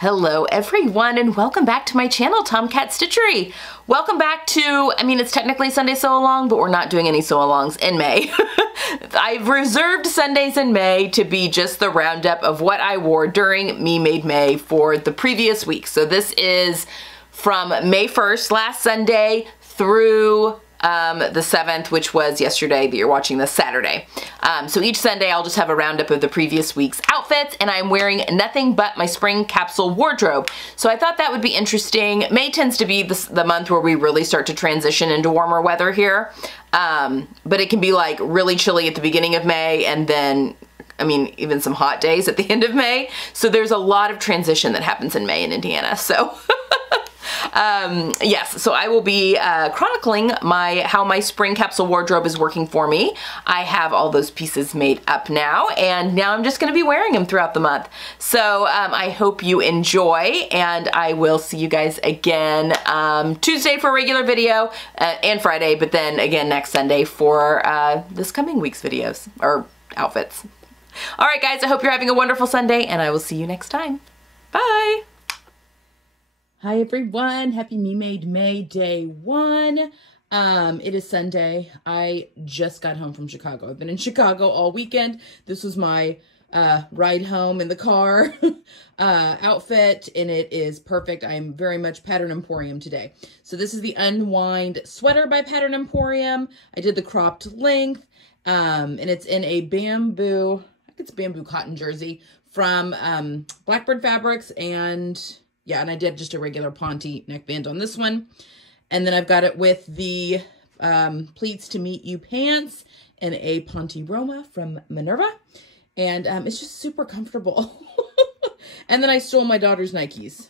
Hello everyone and welcome back to my channel, Tomcat Stitchery. Welcome back to, it's technically Sunday sew-along, but we're not doing any sew-alongs in May. I've reserved Sundays in May to be just the roundup of what I wore during Me Made May for the previous week. So this is from May 1st, last Sunday, through the 7th, which was yesterday that you're watching this Saturday. So each Sunday I'll just have a roundup of the previous week's outfits, and I'm wearing nothing but my spring capsule wardrobe. So I thought that would be interesting. May tends to be the month where we really start to transition into warmer weather here. But it can be like really chilly at the beginning of May, and then even some hot days at the end of May. So there's a lot of transition that happens in May in Indiana. So yes, so I will be chronicling how my spring capsule wardrobe is working for me. I have all those pieces made up now, and now I'm just going to be wearing them throughout the month. So I hope you enjoy, and I will see you guys again Tuesday for a regular video and Friday, but then again next Sunday for this coming week's videos or outfits. All right, guys, I hope you're having a wonderful Sunday, and I will see you next time. Bye. Hi everyone, happy Me Made May day 1. It is Sunday. I just got home from Chicago. I've been in Chicago all weekend. This was my ride home in the car outfit, and it is perfect. I'm very much Pattern Emporium today. So this is the Unwind sweater by Pattern Emporium. I did the cropped length, and it's in a bamboo, I think it's bamboo cotton jersey from Blackbird Fabrics, and yeah, and I did just a regular Ponte neckband on this one. And then I've got it with the Pleats to Meet You pants and a Ponte Roma from Minerva. And it's just super comfortable. And then I stole my daughter's Nikes,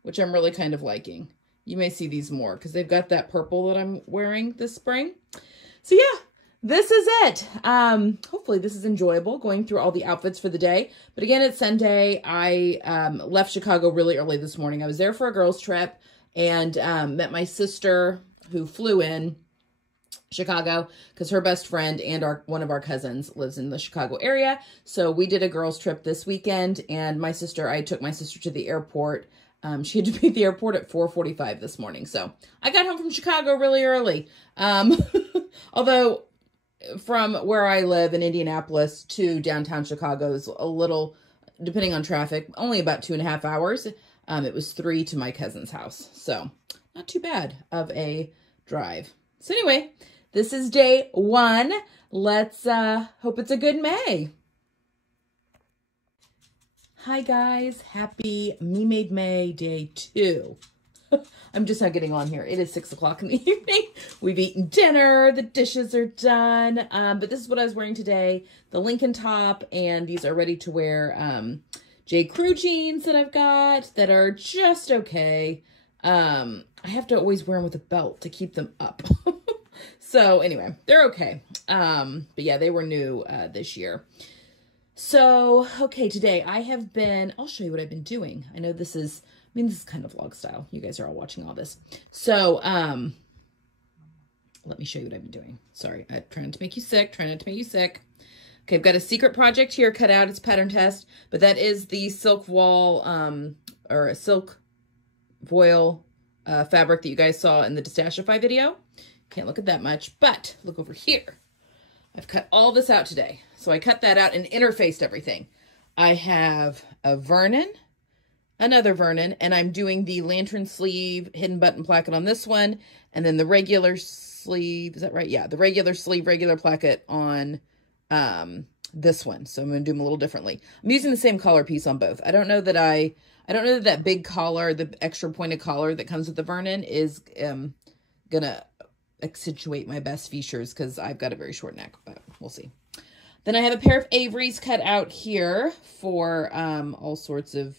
which I'm really kind of liking. You may see these more because they've got that purple that I'm wearing this spring. So yeah, this is it. Hopefully this is enjoyable, going through all the outfits for the day. But again, it's Sunday. I left Chicago really early this morning. I was there for a girls' trip and met my sister who flew in Chicago because her best friend and one of our cousins lives in the Chicago area. So we did a girls' trip this weekend, and I took my sister to the airport. She had to be at the airport at 4:45 this morning. So I got home from Chicago really early. Although from where I live in Indianapolis to downtown Chicago is a little, depending on traffic, only about 2.5 hours. It was 3 to my cousin's house. So not too bad of a drive. So anyway, this is day 1. Let's hope it's a good May. Hi guys, happy Me Made May day 2. I'm just not getting on here. It is 6 o'clock in the evening. We've eaten dinner. The dishes are done. But this is what I was wearing today. The Lincoln top, and these are ready to wear J.Crew jeans that I've got that are just okay. I have to always wear them with a belt to keep them up. So anyway, they're okay. But yeah, they were new this year. So, okay, today I'll show you what I've been doing. I know this is kind of vlog style. You guys are all watching all this. So, let me show you what I've been doing. Sorry, I'm trying not to make you sick, Okay, I've got a secret project here cut out. It's pattern test, but that is the silk wall, or a silk voile fabric that you guys saw in the Destashify video. Can't look at that much, but look over here. I've cut all this out today. So I cut that out and interfaced everything. I have a Vernon, another Vernon, and I'm doing the lantern sleeve hidden button placket on this one, and then the regular sleeve, is that right? Yeah, the regular sleeve, regular placket on this one. So I'm going to do them a little differently. I'm using the same collar piece on both. I don't know that that big collar, the extra pointed collar that comes with the Vernon is gonna accentuate my best features because I've got a very short neck, but we'll see. Then I have a pair of Averys cut out here for all sorts of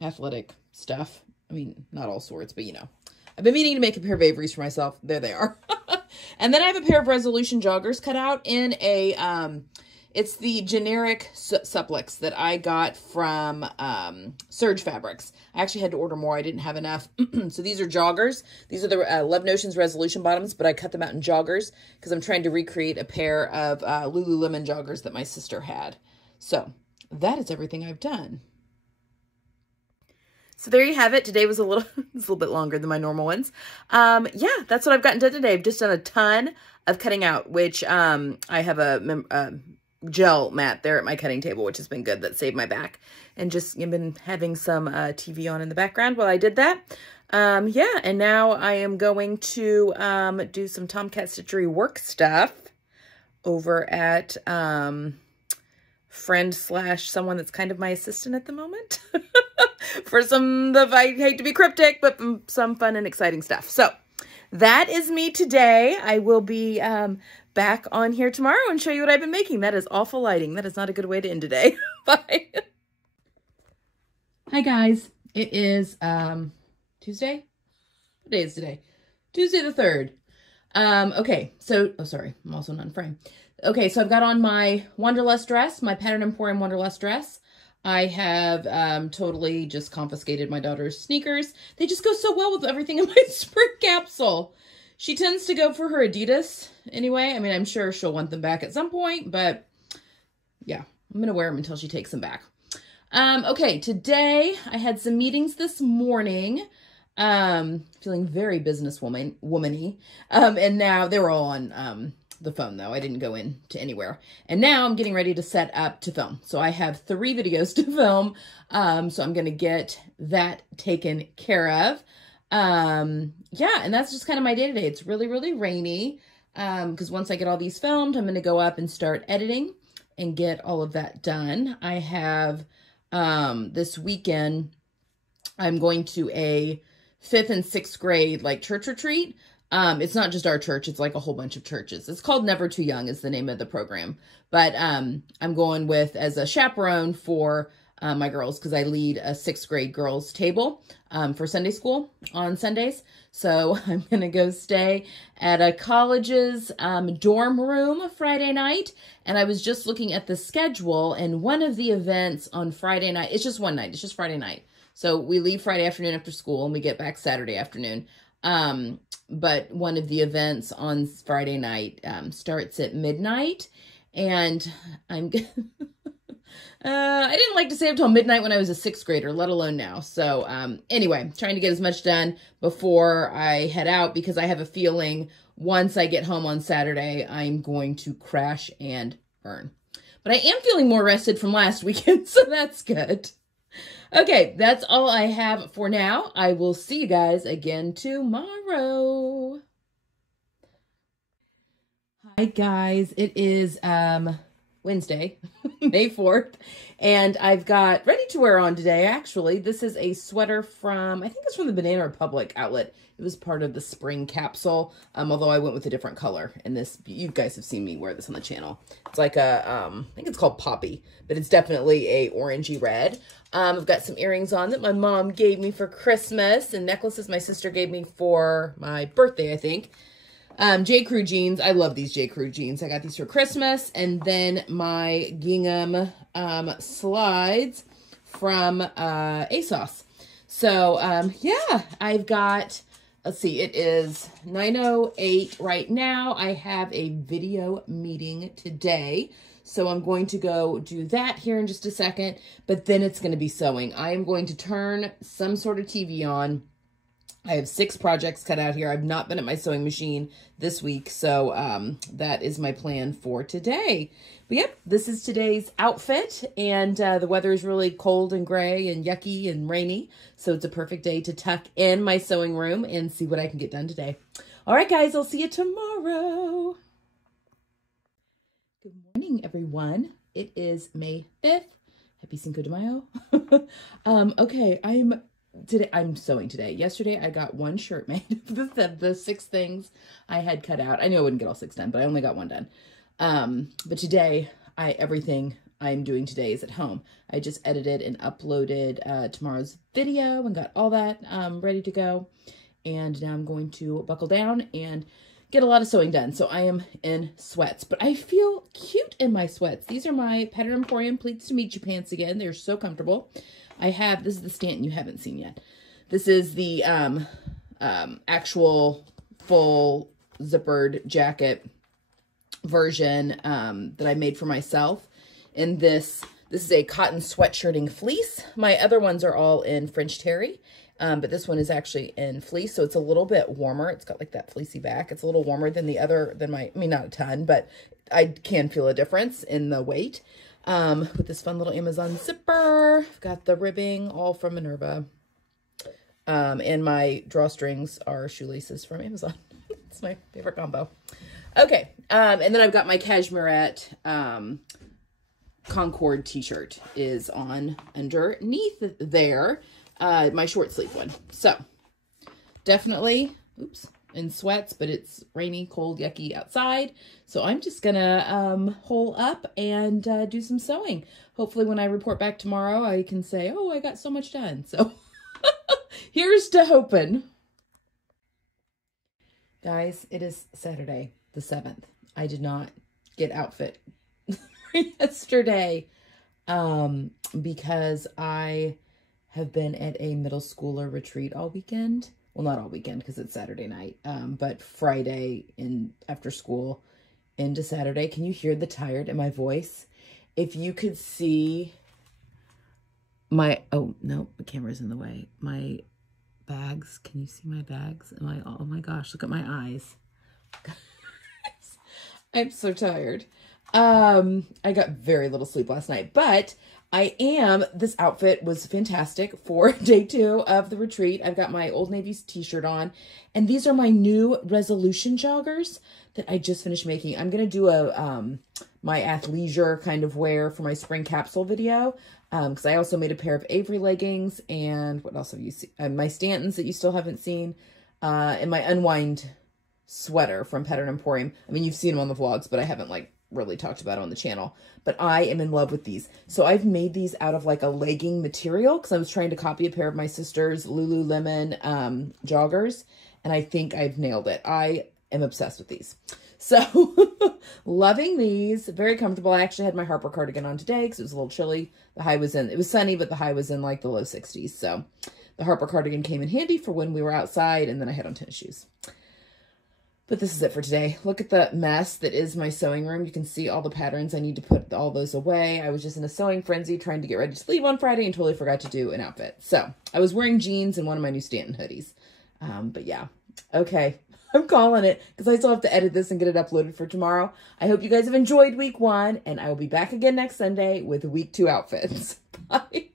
athletic stuff. Not all sorts, but you know. I've been meaning to make a pair of Averys for myself. There they are. And then I have a pair of Resolution joggers cut out in a, it's the generic supplics that I got from Surge Fabrics. I actually had to order more. I didn't have enough. So these are joggers. These are the Love Notions Resolution bottoms, but I cut them out in joggers because I'm trying to recreate a pair of Lululemon joggers that my sister had. So that is everything I've done. So there you have it. Today was it's a little bit longer than my normal ones. Yeah, that's what I've gotten done today. I've just done a ton of cutting out, which I have a gel mat there at my cutting table, which has been good. That saved my back. And just been having some TV on in the background while I did that. Yeah, and now I am going to do some Tomcat Stitchery work stuff over at friend / someone that's kind of my assistant at the moment for some of, I hate to be cryptic, but some fun and exciting stuff. So that is me today. I will be back on here tomorrow and show you what I've been making. That is awful lighting. That is not a good way to end today. Bye. Hi guys. It is Tuesday? What day is today? Tuesday the 3rd. Okay, so, oh sorry, I'm also not in frame. Okay, so I've got on my Wanderlust dress, my Pattern Emporium Wanderlust dress. I have totally just confiscated my daughter's sneakers. They just go so well with everything in my spring capsule. She tends to go for her Adidas anyway. I mean, I'm sure she'll want them back at some point, but yeah, I'm going to wear them until she takes them back. Okay, today I had some meetings this morning. Feeling very businesswoman-y. And now they were all on the phone though. I didn't go into anywhere. And now I'm getting ready to set up to film. So I have 3 videos to film. So I'm going to get that taken care of. Yeah, and that's just kind of my day-to-day. It's really, really rainy. Because once I get all these filmed, I'm going to go up and start editing and get all of that done. I have, this weekend, I'm going to a 5th and 6th grade, like, church retreat. It's not just our church. It's like a whole bunch of churches. It's called Never Too Young is the name of the program. But I'm going with as a chaperone for my girls because I lead a 6th grade girls table for Sunday school on Sundays. So I'm going to go stay at a college's dorm room Friday night. And I was just looking at the schedule, and one of the events on Friday night, it's just one night. It's just Friday night. So we leave Friday afternoon after school and we get back Saturday afternoon. But one of the events on Friday night starts at midnight, and I'm I didn't like to stay up till midnight when I was a 6th grader, let alone now. So anyway, trying to get as much done before I head out because I have a feeling once I get home on Saturday, I'm going to crash and burn. But I am feeling more rested from last weekend, so that's good. Okay, that's all I have for now. I will see you guys again tomorrow. Hi guys, it is Wednesday, May 4th, and I've got ready to wear on today, actually. This is a sweater from, I think it's from the Banana Republic outlet. It was part of the spring capsule, although I went with a different color. And this, you guys have seen me wear this on the channel. It's like a, I think it's called Poppy, but it's definitely a orangey red. I've got some earrings on that my mom gave me for Christmas, and necklaces my sister gave me for my birthday, I think. J.Crew Jeans. I love these J.Crew Jeans. I got these for Christmas. And then my gingham slides from ASOS. So, yeah, I've got, let's see, it is 9:08 right now. I have a video meeting today. So I'm going to go do that here in just a second. But then it's going to be sewing. I am going to turn some sort of TV on. I have 6 projects cut out here. I've not been at my sewing machine this week, so that is my plan for today. But yep, this is today's outfit, and the weather is really cold and gray and yucky and rainy, so it's a perfect day to tuck in my sewing room and see what I can get done today. All right, guys, I'll see you tomorrow. Good morning, everyone. It is May 5th. Happy Cinco de Mayo. Okay, I'm sewing today. Yesterday, I got 1 shirt made. the 6 things I had cut out. I knew I wouldn't get all 6 done, but I only got 1 done. But today, everything I'm doing today is at home. I just edited and uploaded tomorrow's video and got all that ready to go. And now I'm going to buckle down and get a lot of sewing done. So I am in sweats, but I feel cute in my sweats. These are my Pattern Emporium Pleats to Meet You pants again. They're so comfortable. I have, this is the Stanton you haven't seen yet. This is the actual full zippered jacket version that I made for myself. And this This is a cotton sweatshirting fleece. My other ones are all in French terry, but this one is actually in fleece, so it's a little bit warmer. It's got like that fleecy back. It's a little warmer than the other, I mean, not a ton, but I can feel a difference in the weight. With this fun little Amazon zipper. I've got the ribbing all from Minerva. And my drawstrings are shoelaces from Amazon. It's my favorite combo. Okay, and then I've got my Cashmerette Concord t-shirt is on underneath there, my short sleeve one. So definitely, oops, in sweats, but it's rainy, cold, yucky outside. So I'm just gonna hole up and do some sewing. Hopefully when I report back tomorrow, I can say, oh, I got so much done. So here's to hoping. Guys, it is Saturday the 7th. I did not get outfit yesterday because I have been at a middle schooler retreat all weekend. Well, not all weekend because it's Saturday night, but Friday after school into Saturday. Can you hear the tired in my voice? If you could see oh no, the camera's in the way. My bags, can you see my bags? Oh my gosh, look at my eyes. I'm so tired. I got very little sleep last night, but this outfit was fantastic for day 2 of the retreat. I've got my Old Navy's t-shirt on, and these are my new Resolution joggers that I just finished making. I'm going to do my athleisure kind of wear for my spring capsule video. Because I also made a pair of Avery leggings, and what else have you seen? My Stantons that you still haven't seen, and my Unwind sweater from Emporium. I mean, you've seen them on the vlogs, but I haven't like really talked about it on the channel. But I am in love with these. So I've made these out of like a legging material because I was trying to copy a pair of my sister's Lululemon joggers, and I think I've nailed it. I am obsessed with these. So loving these, very comfortable. I actually had my Harper cardigan on today because it was a little chilly. It was sunny, but the high was in like the low 60s. So the Harper cardigan came in handy for when we were outside, and then I had on tennis shoes. But this is it for today. Look at the mess that is my sewing room. You can see all the patterns. I need to put all those away. I was just in a sewing frenzy trying to get ready to leave on Friday and totally forgot to do an outfit. So I was wearing jeans and one of my new Stanton hoodies. But yeah, okay. I'm calling it because I still have to edit this and get it uploaded for tomorrow. I hope you guys have enjoyed week 1, and I will be back again next Sunday with week 2 outfits. Bye.